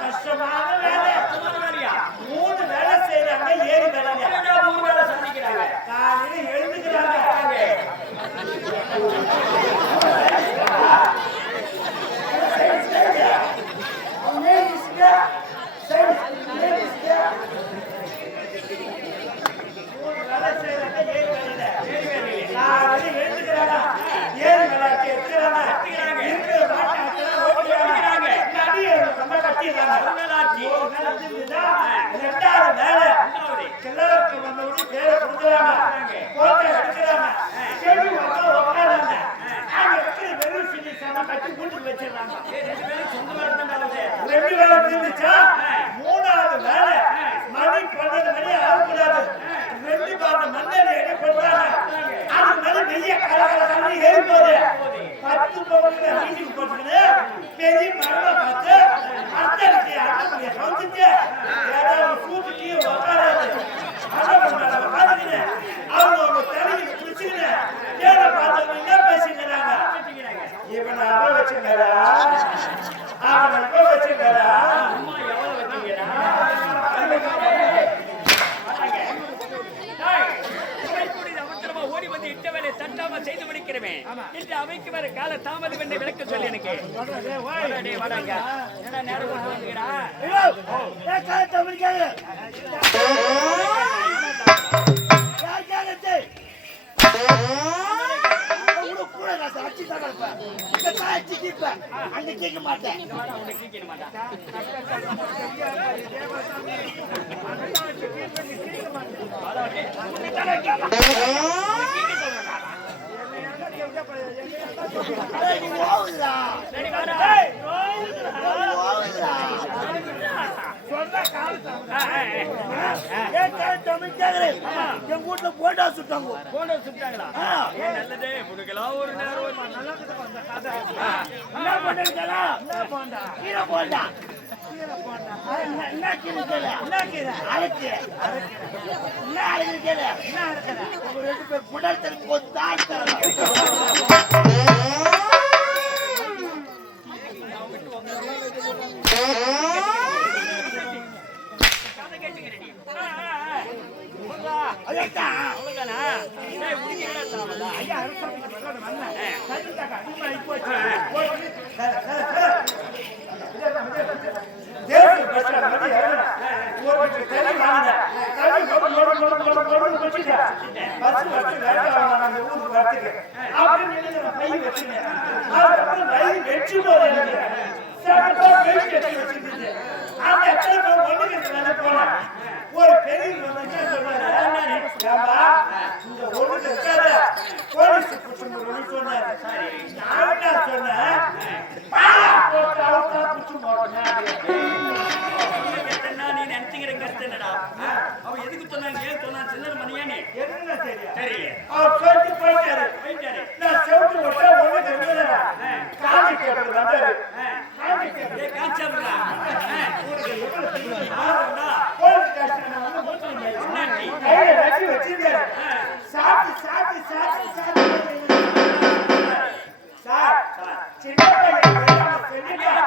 கஷ்டமான வேலை 3 வேலை செய்யறாங்க. 7 வேலை 3 வேலை சந்திக்கிறாங்க. காலையில எழுந்துக்கிறாங்க. மூணாவது வேலை மணி 12 மணி ஆகக்கூடாது. 2 பாட்டு மண்ணெண்ணெய் எடை போடுறாங்க. அது மேல நெய்ய கலகல தண்ணி ஏறிப்போது 10 போட்டு வீட்டுக்கு போட்டுக்கிட்டு பெரிய மரமா பார்த்து அர்த்தத்தை அர்த்தத்தைய சவுத்துட்டு ஏதாவது சூட்டுக்கு உட்காராது. அவங்க தலையை பிடிச்சுக்கிட்டு ஏழை பார்த்தவங்க என்ன பேசிக்கிறாங்க. இவனை அவ வச்சுக்கிறா, அவனை இப்ப வச்சுக்கிறா. செய்து முடிக்கிறேன். இன்று அவைக்கு வர கால தாமதம் என்று விளக்க சொல்லி எனக்கு கேட்க மாட்டேன். என் வீட்டுல போட்டா சுட்டாங்க. போட்டோ சுட்டாங்களா? நல்லதே புடுக்கலாம். ஒரு நேரம் என்ன பண்ணிருக்கா? கீரை போண்டா என்ன கீரை என்ன கீரை அரைக்கு என்ன அரைக்கிறீங்க? என்ன அரைக்கிற? உங்க 2 பேர் புடல் கொத்தா ஒரு பெரிய போலீஸ் சொன்னாரு. நான் சொன்னேன் நீ நினைச்சுக்கிற கஷ்டம் என்னடா? அவன் எதுக்கு சொன்னாங்க? ஏன் சொன்னா? சின்ன மணியானே என்ன தெரியல. அவர் சொல்லிட்டு போயிட்டாரு. நான் செவுட்டு விட்டா ஒண்ணு தெரியல. காமி கேட்டு வந்தாரு. காய்ச்சா சாத்தி சாத்தி சாத்தி சாத்தி சார் சின்ன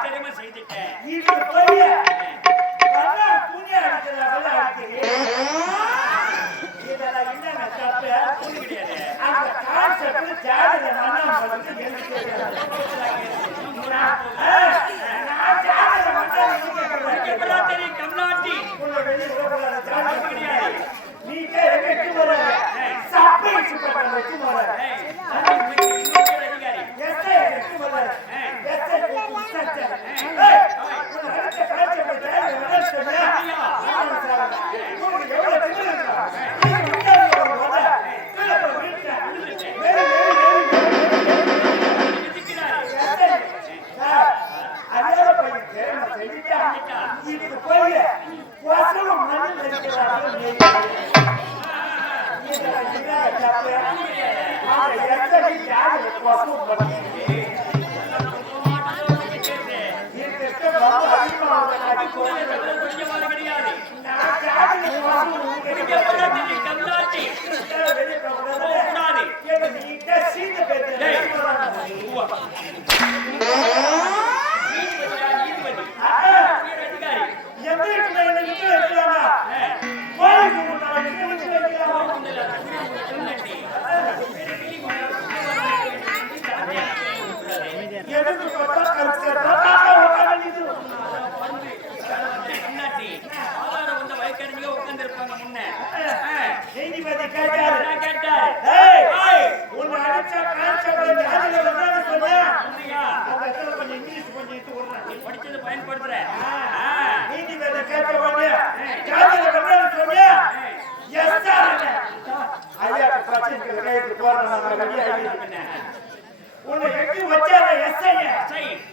தெரியுமா செய்துட்டேன். இது போய் புண்ணிய இதெல்லாம் என்னங்க தப்பு கிடையாது. அந்த கான்செப்ட் ஜாதியில மண்ணா போட்டு கம்நாட்டி இதுக்கு போய் மணி படிக்கிறார்கள் நீதிபதி கேட்டாரு உன்னை அடிச்ச கான்ஸ்டபிள் ஜாதியில வந்தான்னு சொன்னா கொஞ்சம் இங்கிலீஷ் கொஞ்சம் இது விடுறாங்க படிச்சது பயன்படுத்துற நீதிபதி கேட்ட உடனே ஜாதியில வந்தான்னு சொன்னா எஸ் சார் ஐயா பிரச்சனை கைது போறாங்க ரெடி ஆயிடுச்சு உன்னை எட்டி வச்சார எஸ் ஐயா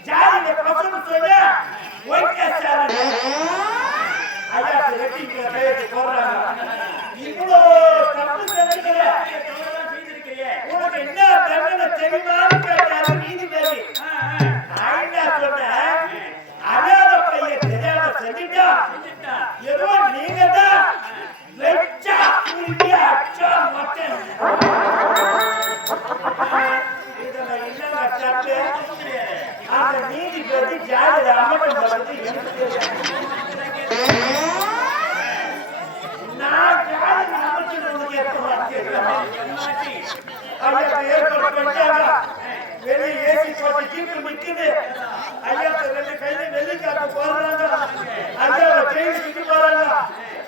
ஜாதியில பிரச்சனை சொன்னா ஓகே சார் ஐயா ரெடி கைது போறாங்க இவ்வளோ தப்பு செஞ்சிருக்கிற உனக்கு என்ன தண்டனை தெரியுமான்னு கேட்டாரு நீதிபதி நான் சொன்னேன் அனாத பையன் தெரியாம செஞ்சுட்டா ஏதோ நீங்க தான் வெச்சா உருட்டி அச்சா மட்டன் இதுல என்ன தப்பு அந்த நீதிபதி ஜாதி அமட்டம் வந்து எனக்கு தெரியும் நான் ஜாதி அமட்டம் வெளியே ஏசி போட்டு கீழ் நிக்குது ஐயா ரெண்டு கையில வெள்ளிக்காட்டு போடுறாங்க ஐயா ஜெயிலுக்கு விட்டு போறாங்க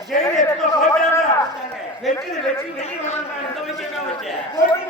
ஜெயில எடுத்து போட்டாங்க வெற்றி வெற்றி வெளியே வந்தாங்க போட்டி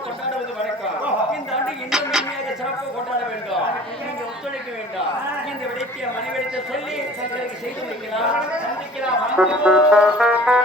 கொண்டாடுவது வழக்கம். இந்த ஆண்டு இன்னும் மென்மையாக சிறப்பு கொண்டாட வேண்டும். நீங்க ஒத்துழைக்க வேண்டும். இந்த விடயத்தை மனைவிடத்தை சொல்லி செய்து வைக்கலாம். சந்திக்கலாம்.